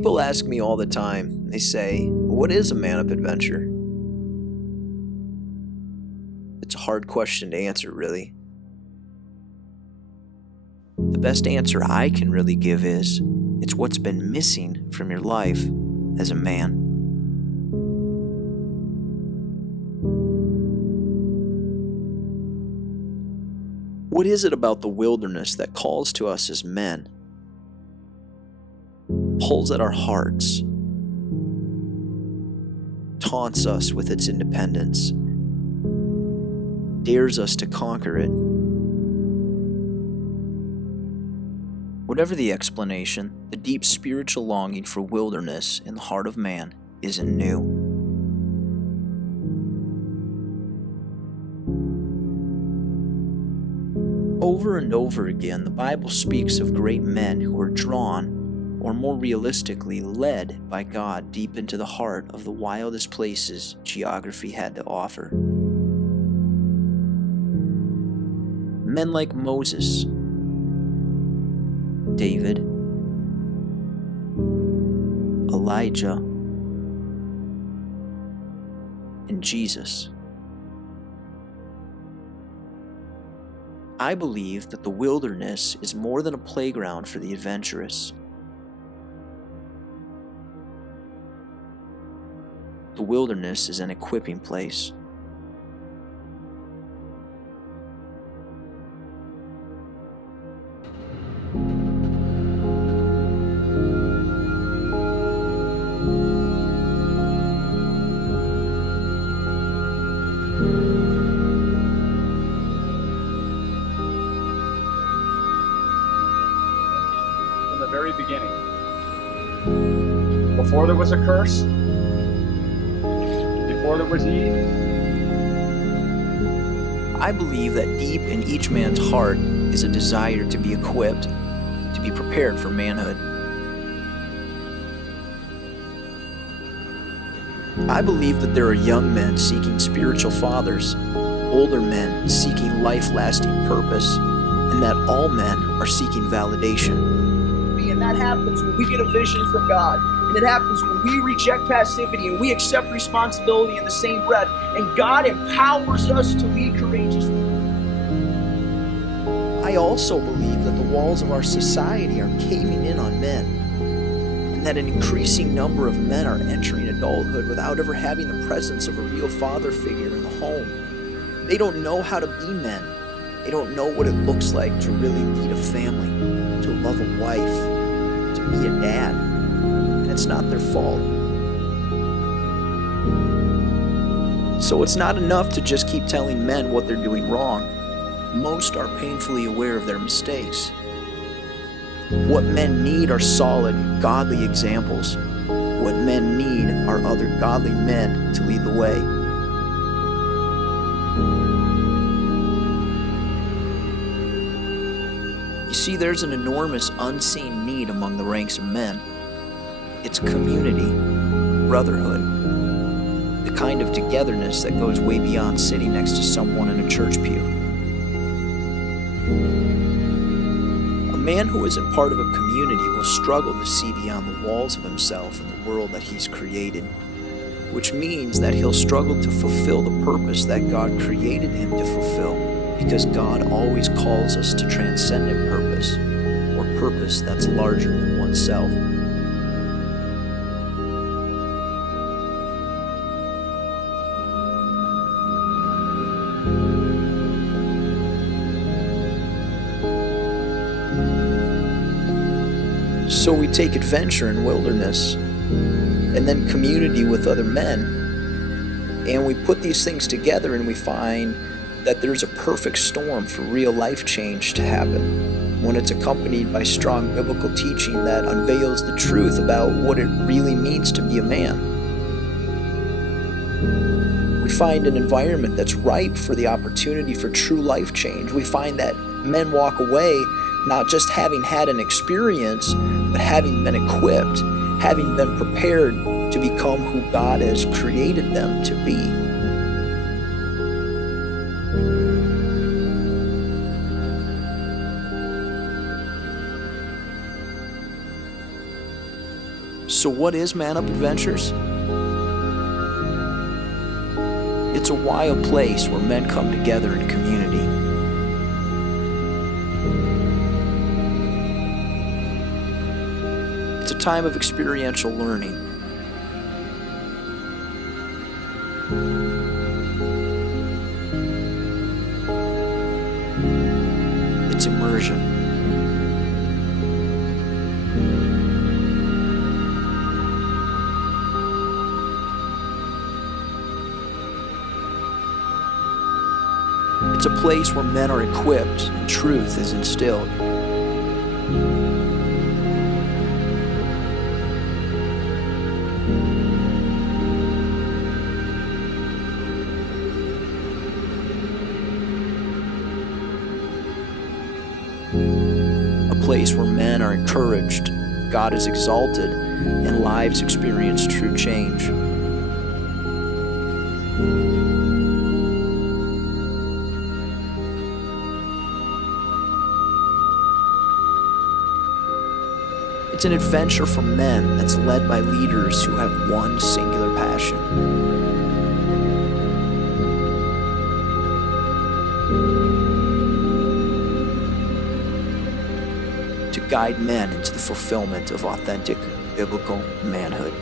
People ask me all the time, they say, what is a ManUp Adventure? It's a hard question to answer, really. The best answer I can really give is, it's what's been missing from your life as a man. What is it about the wilderness that calls to us as men? Pulls at our hearts, taunts us with its independence, dares us to conquer it. Whatever the explanation, the deep spiritual longing for wilderness in the heart of man isn't new. Over and over again, the Bible speaks of great men who are drawn, or more realistically, led by God deep into the heart of the wildest places geography had to offer. Men like Moses, David, Elijah, and Jesus. I believe that the wilderness is more than a playground for the adventurous. The wilderness is an equipping place. From the very beginning, before there was a curse, before there was Eve. I believe that deep in each man's heart is a desire to be equipped, to be prepared for manhood. I believe that there are young men seeking spiritual fathers, older men seeking life-lasting purpose, and that all men are seeking validation. And that happens when we get a vision from God. And it happens when we reject passivity and we accept responsibility in the same breath. And God empowers us to lead courageously. I also believe that the walls of our society are caving in on men, and that an increasing number of men are entering adulthood without ever having the presence of a real father figure in the home. They don't know how to be men. They don't know what it looks like to really lead a family, to love a wife, to be a dad. And it's not their fault. So it's not enough to just keep telling men what they're doing wrong. Most are painfully aware of their mistakes. What men need are solid, godly examples. What men need are other godly men to lead the way. You see, there's an enormous unseen need among the ranks of men. It's community, brotherhood, the kind of togetherness that goes way beyond sitting next to someone in a church pew. A man who isn't part of a community will struggle to see beyond the walls of himself and the world that he's created, which means that he'll struggle to fulfill the purpose that God created him to fulfill, because God always calls us to transcendent purpose, or purpose that's larger than oneself. So we take adventure and wilderness, and then community with other men, and we put these things together and we find that there's a perfect storm for real life change to happen when it's accompanied by strong biblical teaching that unveils the truth about what it really means to be a man. We find an environment that's ripe for the opportunity for true life change. We find that men walk away not just having had an experience, but having been equipped, having been prepared to become who God has created them to be. So what is ManUp Adventures? It's a wild place where men come together in community. It's a time of experiential learning. It's immersion. It's a place where men are equipped and truth is instilled. A place where men are encouraged, God is exalted, and lives experience true change. It's an adventure for men that's led by leaders who have one singular passion. To guide men into the fulfillment of authentic biblical manhood.